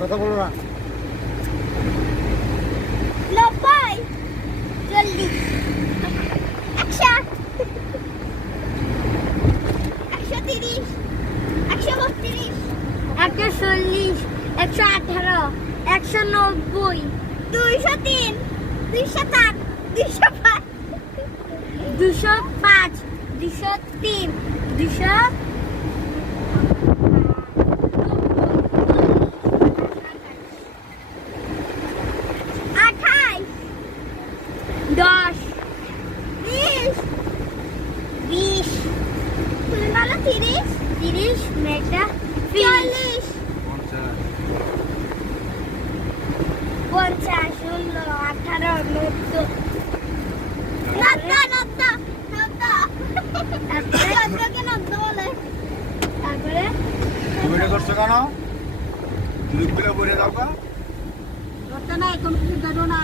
কথা বলো না। 90 40 100 130 132 140 118 190 203 204 205 205 203 200 10 20 20 তুমি বলো 30 30 মেটা 40 50 16 18 তারপরে তুমি এটা করছো কেন? গ্রুপগুলো বলে দাও কা? করতে নাই কম্পিউটার না